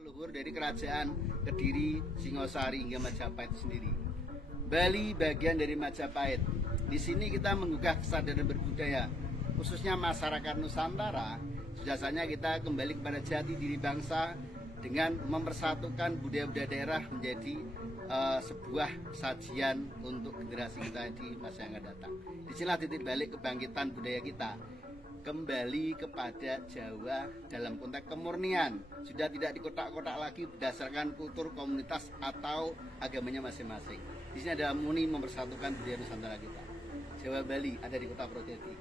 leluhur dari kerajaan Kediri, Singosari hingga Majapahit sendiri. Bali bagian dari Majapahit. Di sini kita menggugah kesadaran berbudaya, khususnya masyarakat Nusantara. Sudah saatnya kita kembali kepada jati diri bangsa dengan mempersatukan budaya-budaya daerah menjadi sebuah sajian untuk generasi kita di masa yang akan datang. Disinilah titik balik kebangkitan budaya kita, kembali kepada Jawa dalam konteks kemurnian, sudah tidak di kotak-kotak lagi berdasarkan kultur komunitas atau agamanya masing-masing. Di sini ada murni mempersatukan budaya Nusantara kita. Jawa Bali ada di Kota Purwodadi.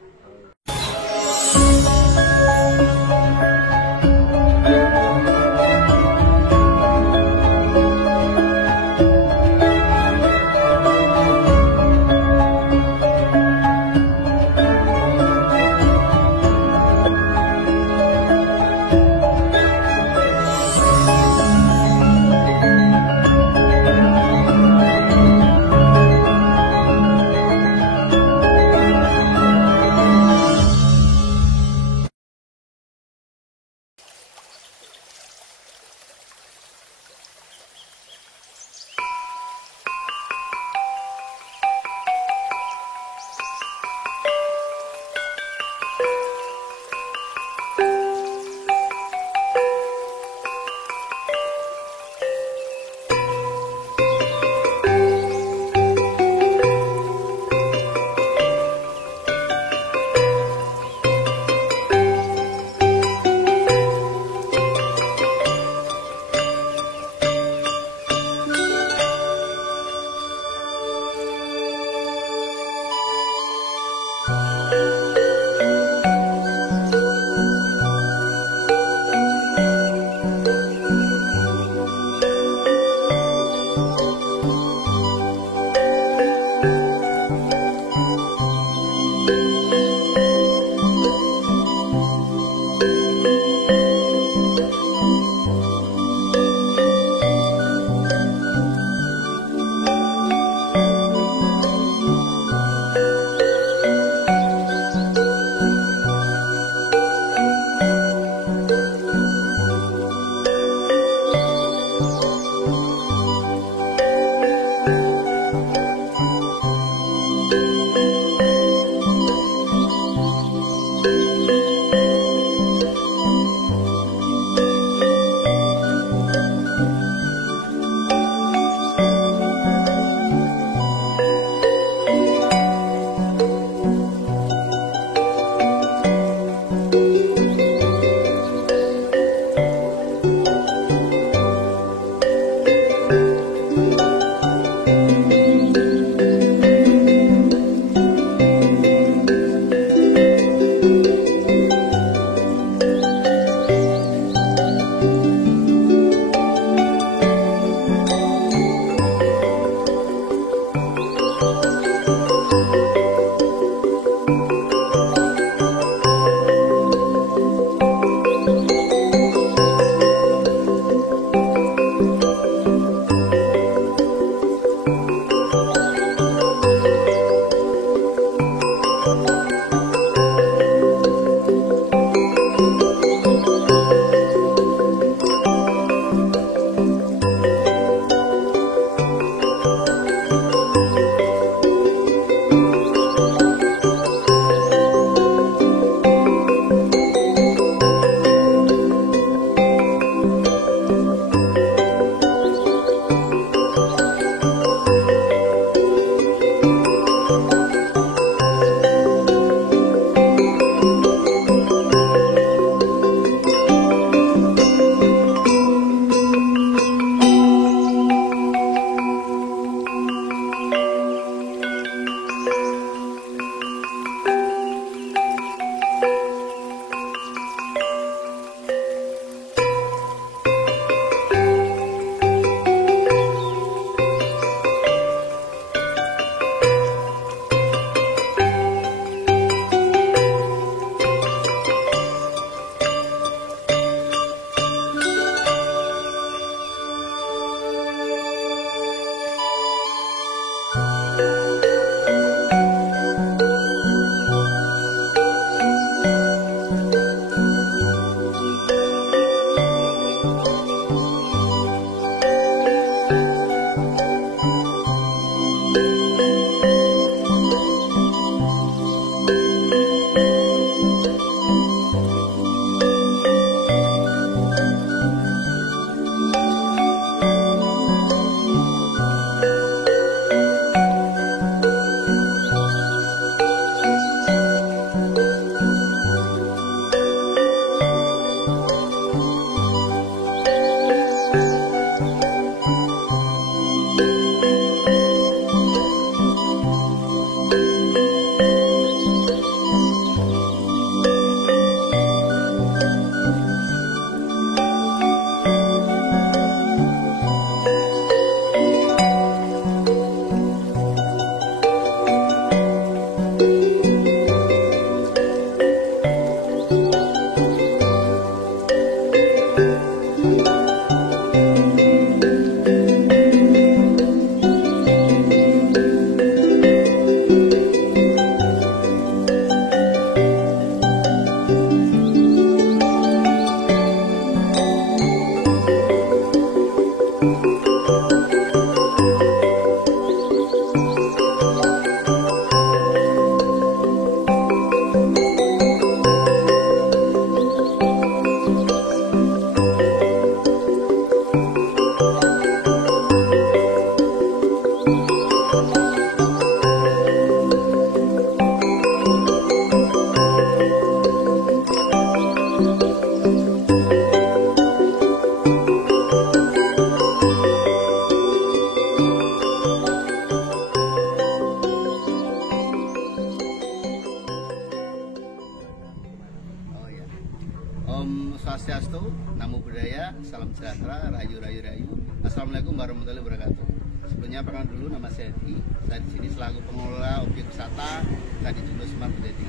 Swastiastu, Namo Buddhaya, Salam Sejahtera, Rayu Rayu Rayu. Assalamualaikum warahmatullahi wabarakatuh. Sebelumnya perkenalkan dulu, nama saya Edi. Saya di sini selaku pengelola objek wisata Candi Joglo Semar Budi.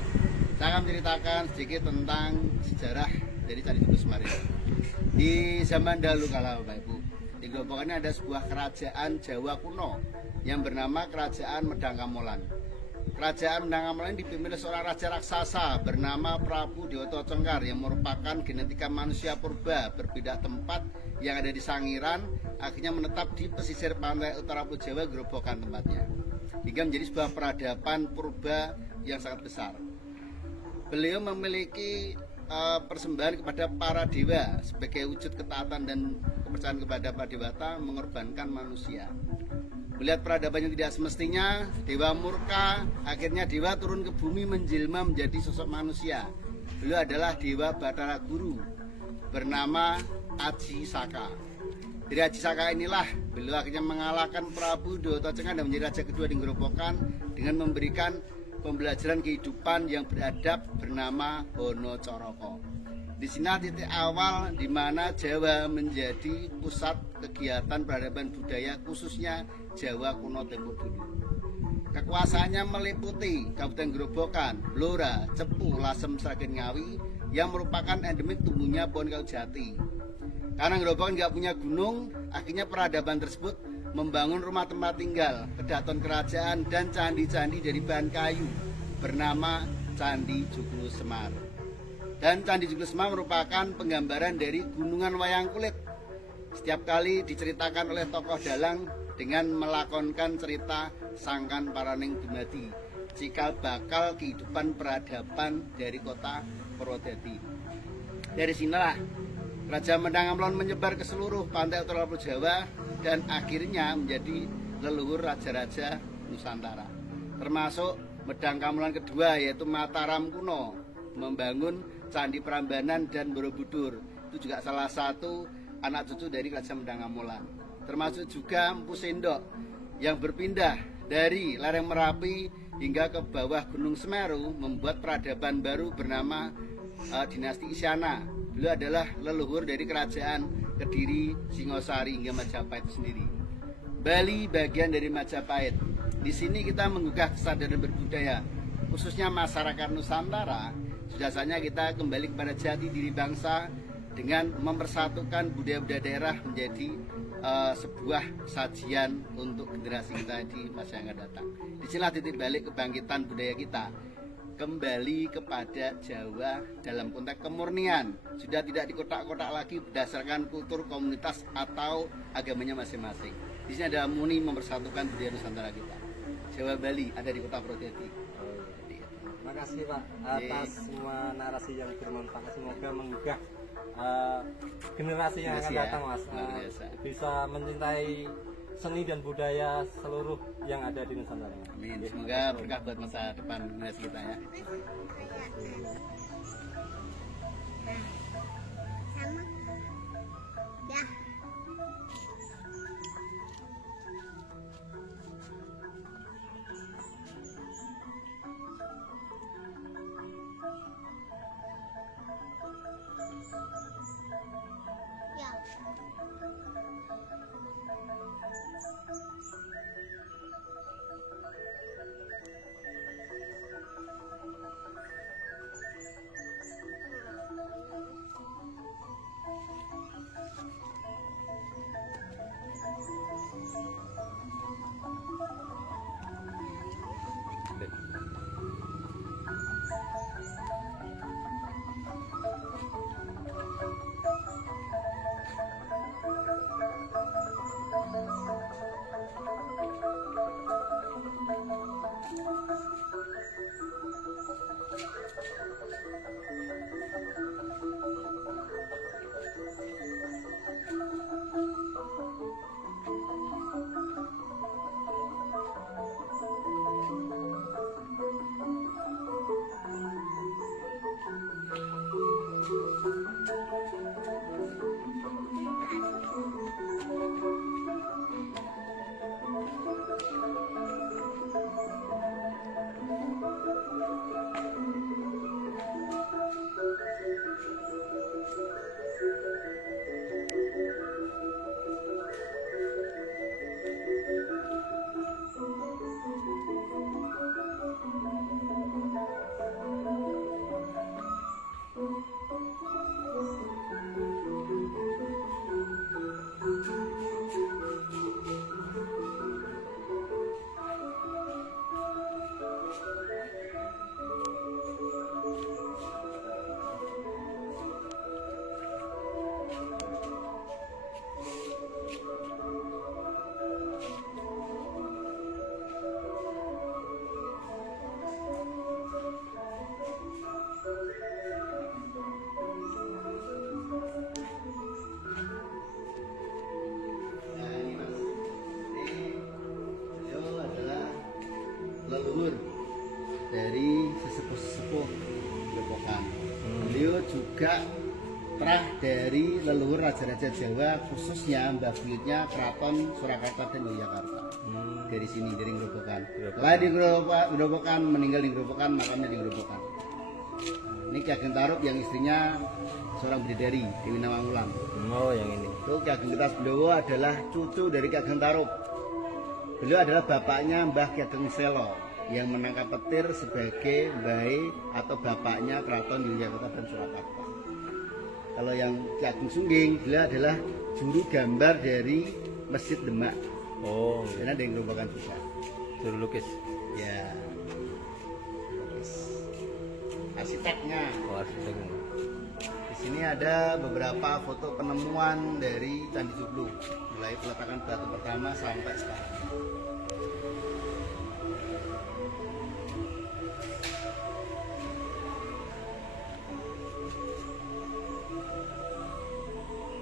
Saya akan menceritakan sedikit tentang sejarah dari Candi Joglo Semar ini. Di zaman dahulu kala, Bapak Ibu, di Grobogan ini ada sebuah kerajaan Jawa kuno yang bernama Kerajaan Medang Kamolan. Kerajaan Medang Kamolan dipimpin oleh seorang raja raksasa bernama Prabu Dewata Cengkar yang merupakan genetika manusia purba berpindah tempat yang ada di Sangiran, akhirnya menetap di pesisir pantai utara Pulau Jawa, Grobogan tempatnya, hingga menjadi sebuah peradaban purba yang sangat besar. Beliau memiliki persembahan kepada para dewa sebagai wujud ketaatan dan kepercayaan kepada para dewata, mengorbankan manusia. Melihat peradaban yang tidak semestinya, dewa murka, akhirnya dewa turun ke bumi menjelma menjadi sosok manusia. Beliau adalah dewa Batara Guru bernama Aji Saka. Dari Aji Saka inilah beliau akhirnya mengalahkan Prabu Dewata Cengkar dan menjadi raja kedua di Grobogan dengan memberikan pembelajaran kehidupan yang beradab bernama Hono Coroko. Di sini titik awal di mana Jawa menjadi pusat kegiatan peradaban budaya, khususnya Jawa kuno tempo dulu. Kekuasaannya meliputi Kabupaten Grobogan, Blora, Cepu, Lasem, Sragen, Ngawi yang merupakan endemik tumbuhnya pohon kayu jati. Karena Grobogan nggak punya gunung, akhirnya peradaban tersebut membangun rumah tempat tinggal, kedaton kerajaan dan candi-candi dari bahan kayu bernama Candi Joglo Semar. Dan Candi Joglo Semar merupakan penggambaran dari gunungan wayang kulit. Setiap kali diceritakan oleh tokoh dalang dengan melakonkan cerita sangkan paraning dumadi, cikal bakal kehidupan peradaban dari kota Purwodadi. Dari sinilah Kerajaan Medang Kamolan menyebar ke seluruh pantai utara Pulau Jawa dan akhirnya menjadi leluhur raja-raja Nusantara, termasuk Medang Kamolan kedua yaitu Mataram kuno membangun Candi Prambanan dan Borobudur. Itu juga salah satu anak cucu dari Kerajaan Medang Kamolan. Termasuk juga Empu Sendok yang berpindah dari lereng Merapi hingga ke bawah Gunung Semeru membuat peradaban baru bernama dinasti Isyana. Beliau adalah leluhur dari kerajaan Kediri, Singosari hingga Majapahit itu sendiri. Bali bagian dari Majapahit. Di sini kita menggugah kesadaran berbudaya, khususnya masyarakat Nusantara. Sudah saatnya kita kembali kepada jati diri bangsa dengan mempersatukan budaya-budaya daerah menjadi sebuah sajian untuk generasi kita di masa yang akan datang. Disinilah titik balik kebangkitan budaya kita, kembali kepada Jawa dalam konteks kemurnian, sudah tidak dikotak-kotak lagi berdasarkan kultur komunitas atau agamanya masing-masing. Di sini ada murni mempersatukan budaya Nusantara kita. Jawa Bali ada di kota Purwodadi. Terima kasih Pak atas semua narasi yang bermanfaat. Semoga menggugah generasi yang akan datang, Mas, bisa mencintai seni dan budaya seluruh yang ada di Nusantara. Amin. Semoga berkah buat masa depan generasi kita ya. Sama. Ya. Ya. dari leluhur raja-raja Jawa, khususnya mbah buyutnya Keraton Surakarta dan Yogyakarta. Dari sini, dari Grobogan. Lahir di Grobogan, meninggal di Grobogan, makamnya di Grobogan. Ini Ki Ageng Tarub yang istrinya seorang bidadari Dewi Nawangwulan. Oh, yang ini. Itu Ki Ageng Kertasbendowo adalah cucu dari Ki Ageng Tarub. Beliau adalah bapaknya Mbah Ki Ageng Selo yang menangkap petir sebagai bayi atau bapaknya Keraton Yogyakarta dan Surakarta. Kalau yang Ki Ageng Sungging, beliau adalah juru gambar dari Masjid Demak. Oh, karena ada yang Grobogan juga. juru lukis. Ya. Arsiteknya. Oh, arsiteknya. Di sini ada beberapa foto penemuan dari Candi Joglo, mulai peletakan batu pertama sampai sekarang.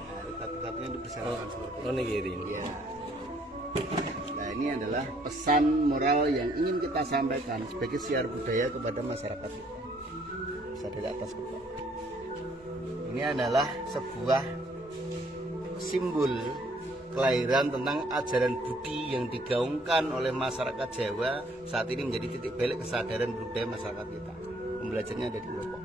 Nah, itu batu-batunya dipersiapkan seperti itu. Oh, ini kiri. Ya. Nah, ini adalah pesan moral yang ingin kita sampaikan sebagai siar budaya kepada masyarakat kita. Bisa dari atas ke bawah. Ini adalah sebuah simbol kelahiran tentang ajaran budi yang digaungkan oleh masyarakat Jawa saat ini menjadi titik balik kesadaran budaya masyarakat kita. Pembelajarannya ada di Grobogan.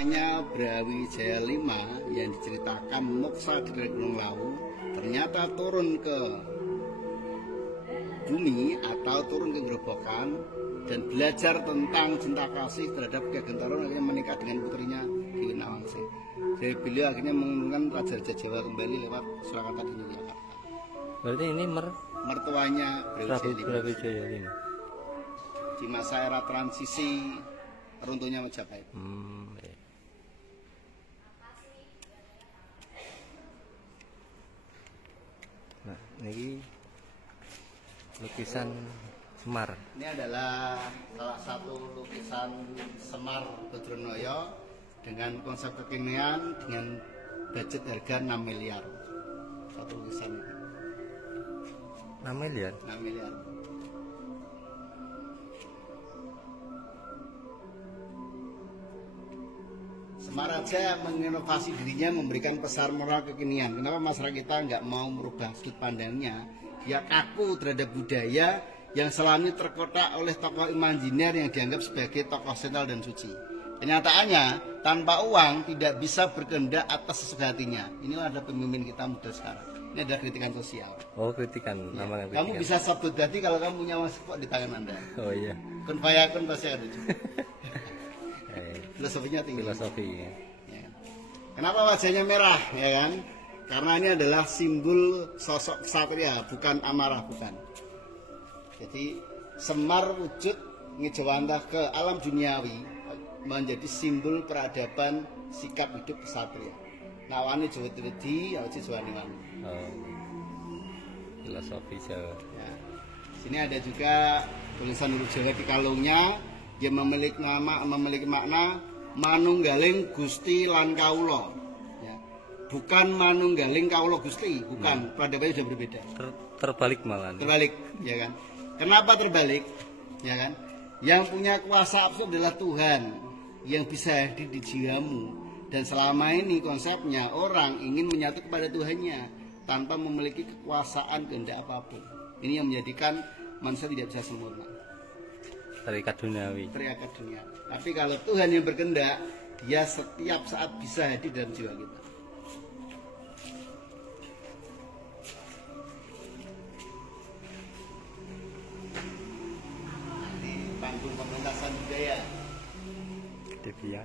Hanya Brawijaya 5 yang diceritakan Moksa dari Gunung Lawu ternyata turun ke bumi atau turun ke Grobogan dan belajar tentang cinta kasih terhadap Ki Ageng Tarub, akhirnya menikah dengan putrinya Dewi Nawangsi. Jadi beliau akhirnya mengundurkan Raja-Raja Jawa kembali lewat Surakarta dan Yogyakarta. Berarti ini mertuanya Brawijaya 5. Di masa era transisi runtuhnya Majapahit. Iya. Nah, ini lukisan Semar. Ini adalah salah satu lukisan Semar Badronoyo dengan konsep kekinian dengan budget harga 6 miliar. Satu lukisan ini. 6 miliar. 6 miliar. Semar aja menginovasi dirinya, memberikan pesan moral kekinian. Kenapa masyarakat kita nggak mau merubah sudut pandangnya? Ya kaku terhadap budaya yang selama ini terkotak oleh tokoh imajiner yang dianggap sebagai tokoh sentral dan suci. Kenyataannya, tanpa uang tidak bisa berkehendak atas sesuka hatinya. Inilah ada pemimpin kita muda sekarang. Ini adalah kritikan sosial. Oh, kritikan. Ya. Nama kritikan. Kamu bisa sabut hati kalau kamu punya uang sepok di tangan Anda. Oh iya. Kun fayakun pasti ada juga. Filosofinya tinggi. Filosofi. Ya. Kenapa wajahnya merah, ya kan? Karena ini adalah simbol sosok ksatria, bukan amarah, bukan. Jadi Semar wujud ngejawantah ke alam duniawi menjadi simbol peradaban sikap hidup ksatria. Nawani Jawa-Wedi, Aji Jawani-wani. Oh. Filosofi Jawa. Ya. Sini ada juga tulisan huruf Jawa di kalungnya yang memiliki makna manunggaling Gusti lan Kawula. Ya. Bukan manunggaling Kawula Gusti, bukan. Peradabannya sudah berbeda. Terbalik malah. Terbalik, ya kan? Kenapa terbalik? Ya kan? Yang punya kuasa absolut adalah Tuhan yang bisa hadir di jiwamu. Dan selama ini konsepnya orang ingin menyatu kepada Tuhannya tanpa memiliki kekuasaan kehendak apapun. Ini yang menjadikan manusia tidak bisa sempurna. Terikat duniawi. Terikat dunia. Tapi kalau Tuhan yang berkehendak, dia setiap saat bisa hadir dalam jiwa kita. Ini panggung pementasan budaya. Devian.